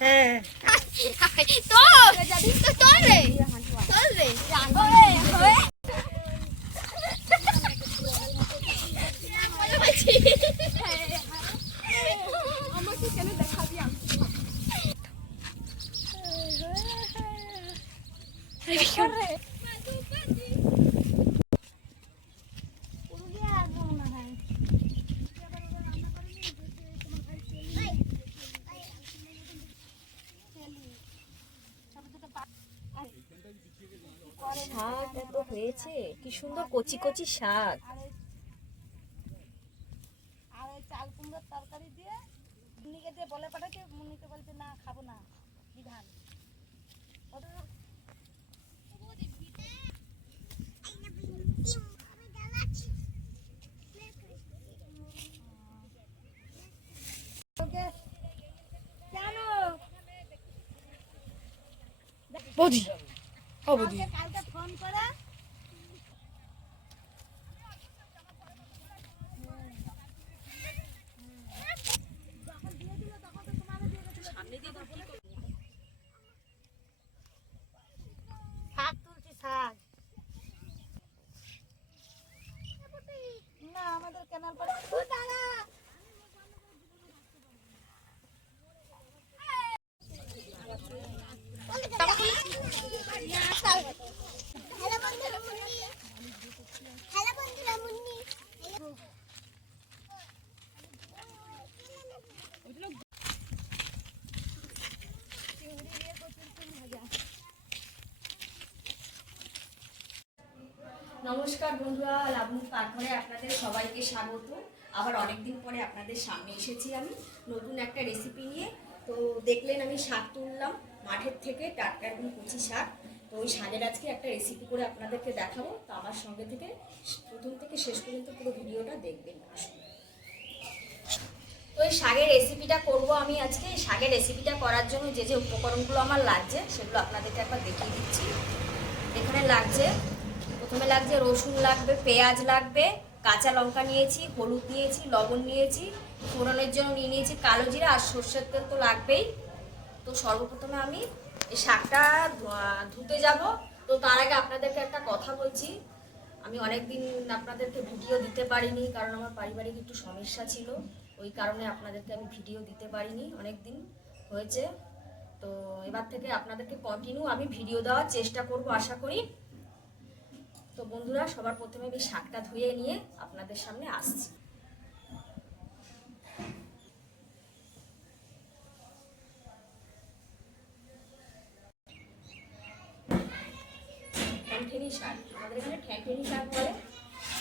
হ্যাঁ শাক এত হয়েছে, কি সুন্দর কচি কচি শাক। আর ওই চাল কুমড়োর তরকারি দিয়ে মুন্নিকে দিয়ে বলে পাঠাচ্ছে, মুন্নিকে বলছে না খাবো না বিধান। বৌদি ও বৌদি কালকে ফোন করে শাক তুলছি, শাক না আমাদের কেনাল পরে নমস্কার বন্ধুরা, লাবণী পাকঘরে আপনাদের সবাইকে স্বাগত। আবার অনেকদিন পরে আপনাদের সামনে এসেছি আমি নতুন একটা রেসিপি নিয়ে। তো দেখলেন আমি শাক তুললাম মাঠের থেকে, টাটকা একদম কচি শাক। তো ওই শাকের আজকে একটা রেসিপি করে আপনাদেরকে দেখাবো। তো আমার সঙ্গে থেকে প্রথম থেকে শেষ পর্যন্ত পুরো ভিডিওটা দেখবেন। আসুন, তো এই শাকের রেসিপিটা করব আমি আজকে। এই শাকের রেসিপিটা করার জন্য যে যে উপকরণগুলো আমার লাগছে সেগুলো আপনাদেরকে একবার দেখিয়ে দিচ্ছি। এখানে লাগছে, প্রথমে লাগছে রসুন লাগবে, পেঁয়াজ লাগবে, কাঁচা লঙ্কা নিয়েছি, হলুদ নিয়েছি, লবণ নিয়েছি, ফোড়নের জন্য নিয়েছি কালো জিরা, আর সর্ষের তেল তো লাগবেই। তো সর্বপ্রথমে আমি এই শাকটা ধুতে যাব। তো তার আগে আপনাদেরকে একটা কথা বলছি, আমি অনেক দিন আপনাদেরকে ভিডিও দিতে পারিনি, কারণ আমার পারিবারিক একটু সমস্যা ছিল। ওই কারণে আপনাদেরকে আমি ভিডিও দিতে পারিনি, অনেক দিন হয়েছে। তো এবার থেকে আপনাদেরকে কন্টিনিউ আমি ভিডিও দেওয়ার চেষ্টা করব, আশা করি। তো বন্ধুরা, সবার প্রথমে আমি শাকটা ধুয়ে নিয়ে আপনাদের সামনে আসছি। ঠ্যাংঠেনি শাক, আমাদের এখানে ঠ্যাংঠেনি শাক বলে।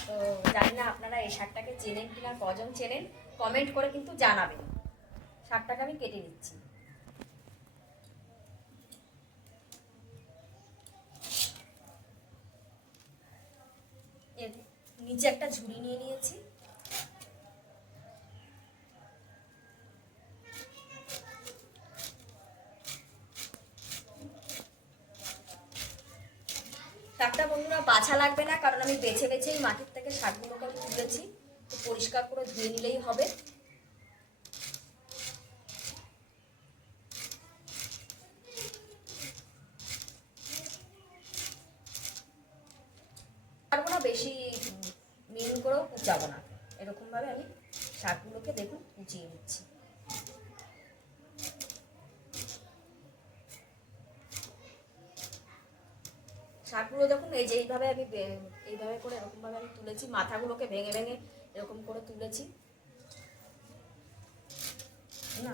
তো জানি না আপনারা এই শাকটাকে চেনেন কিনা, কজন চেনেন কমেন্ট করে কিন্তু জানাবেন। শাকটাকে আমি কেটে নিচ্ছি। এর নিচে একটা ঝুড়ি নিয়ে নিয়েছি। শাকটা বন্ধুরা বাছা লাগবে না, কারণ আমি বেছে বেছেই মাটির থেকে শাকগুলোকে আমি তুলেছি। তো পরিষ্কার করে ধুয়ে নিলেই হবে। পারবো না বেশি মিহিন করেও কুচাবো না, এরকমভাবে আমি শাকগুলোকে দেখুন কুচিয়ে নিচ্ছি। শাকগুলো দেখুন এই যে এইভাবে করে এরকমভাবে আমি তুলেছি, মাথাগুলোকে ভেঙে ভেঙে এরকম করে তুলেছি। না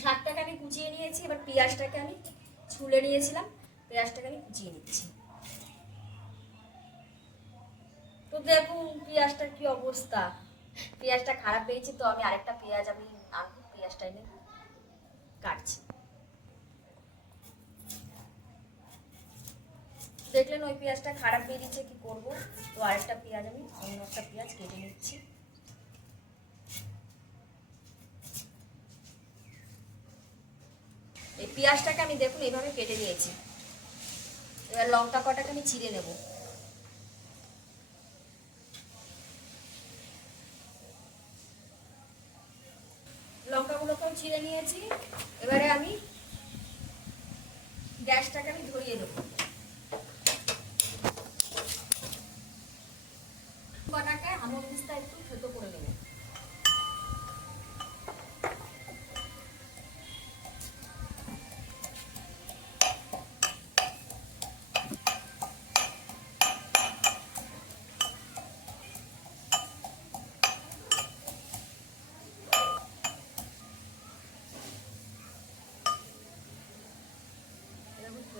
শাকটাকে আমি কুচিয়ে নিয়েছি, এবার পেঁয়াজটাকে আমি ছুলে নিয়েছিলাম, পেঁয়াজটাকে আমি কুচিয়ে নিচ্ছি। তো দেখুন পেঁয়াজটার কি অবস্থা, পেঁয়াজটা খারাপ পেয়েছি, তো আমি আরেকটা পেঁয়াজ আমি আনবো, পেঁয়াজটা এনে কাটছি। দেখলেন ওই পেঁয়াজটা খারাপ বেরিয়েছে, কি করব, তো আরেকটা পেঁয়াজ আমি অন্য একটা পেঁয়াজ কেটে নিচ্ছি। এই পেঁয়াজটাকে আমি দেখুন এইভাবে কেটে নিয়েছি। এবার লঙ্কা কটাকে আমি চিড়ে নেব। লঙ্কাগুলোকেও চিড়ে নিয়েছি। এবারে আমি গ্যাসটাকে আমি ধরিয়ে দেবো। কটাকে আমল দিস্তা একটু থেতো করে নেব।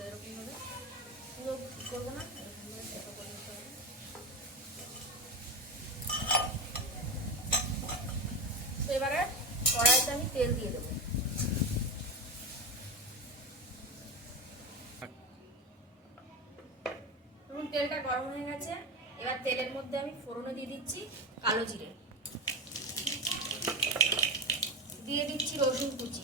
এরকমভাবে পুরো করবো না, এরকমভাবে থেতো করে নিতে হবে। তো এবারে কড়াইতে আমি তেল দিয়ে দেবো। ধরুন তেলটা গরম হয়ে গেছে, এবার তেলের মধ্যে আমি ফোড়নে দিয়ে দিচ্ছি কালো জিরে, দিয়ে দিচ্ছি রসুন কুচি,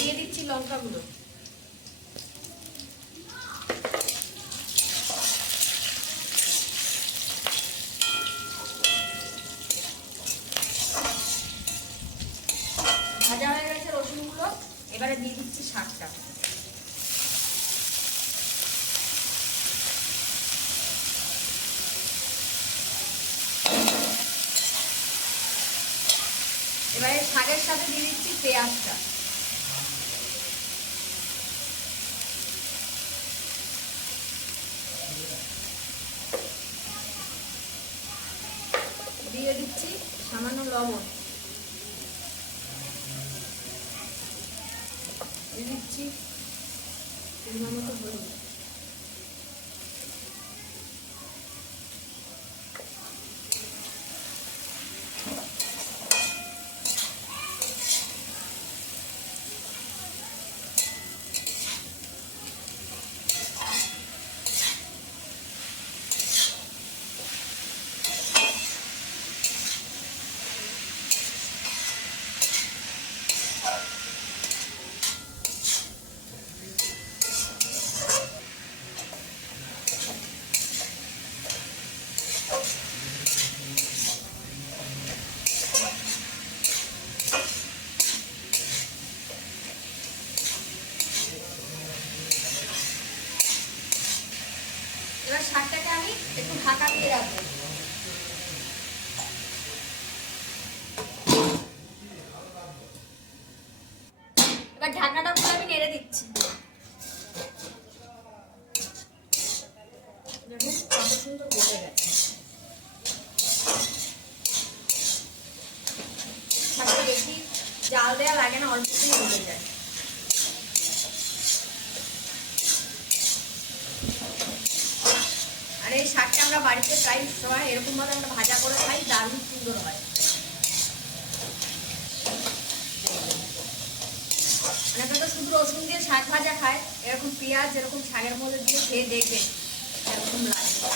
দিয়ে দিচ্ছি লঙ্কা গুঁড়ো, ভাজা হয়ে গেছে রসুনগুলো। এবারে দিয়ে দিচ্ছি শাকটা, এবারে শাকের সাথে দিয়ে দিচ্ছি পেঁয়াজটা, দিয়ে দিচ্ছি সামান্য লবণ, দিয়ে দিচ্ছি পরিমাণ মতো হলুদ, এবার শাকটাকে আমি একটু ঢাকা দিয়ে রাখবো। এবার ঢাকনাটা খুলে আমি নেড়ে দিচ্ছি। দেখুন কত সুন্দর গলে গেছে। শাকটা বেশি জাল দেওয়া লাগে না, অল্প করে গলে যায়। আর এই শাকটা আমরা বাড়িতে প্রায় সময় এরকম ভাবে আমরা ভাজা করে খাই, দারুণ সুন্দর হয়। অনেকে তো শুধু রসুন দিয়ে শাক ভাজা খায়, এরকম পেঁয়াজ এরকম শাকের মধ্যে দিয়ে খেয়ে দেখবেন এরকম লাগবে।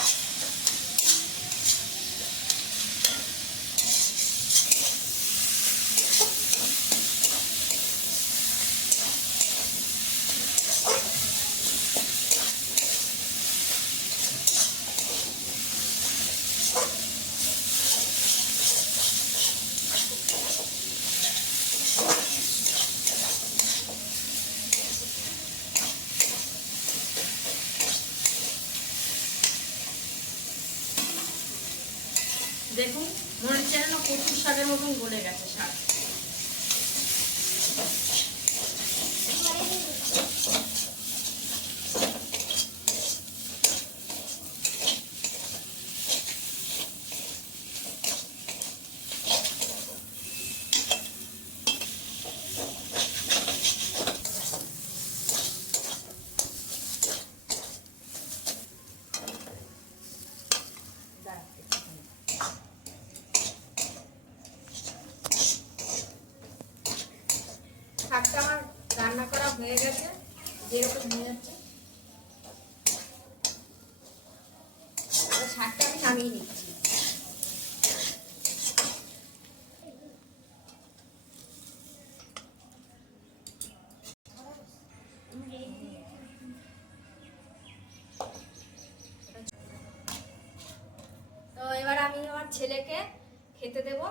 দেখুন মনে হচ্ছে যেন কচুর শাকের মতন গলে গেছে শাক। শাকটা আমার রান্না করা হয়ে গেছে, যেরকম হয়ে যাচ্ছে শাকটা আমি নামিয়ে নিচ্ছি। তো এবার আমি আমার ছেলেকে খেতে দেবো।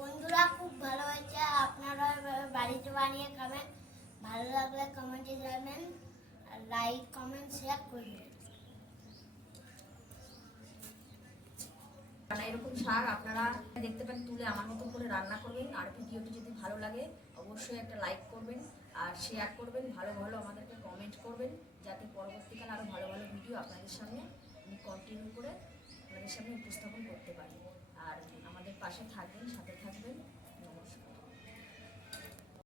বন্ধুরা খুব ভালো হয়েছে, আপনারা বাড়িতে বানিয়ে খাবেন। ভালো লাগলে কমেন্টে জানাবেন, আর লাইক কমেন্ট শেয়ার করবেন। এরকম শাক আপনারা দেখতে পান তুলে আমার মতো করে রান্না করবেন। আর ভিডিওটি যদি ভালো লাগে অবশ্যই একটা লাইক করবেন আর শেয়ার করবেন, ভালো ভালো আমাদেরকে কমেন্ট করবেন, যাতে পরবর্তীকালে আরও ভালো ভালো ভিডিও আপনাদের সামনে আমি কন্টিনিউ করে আপনাদের সামনে উপস্থাপন করতে পারি। আর আমাদের পাশে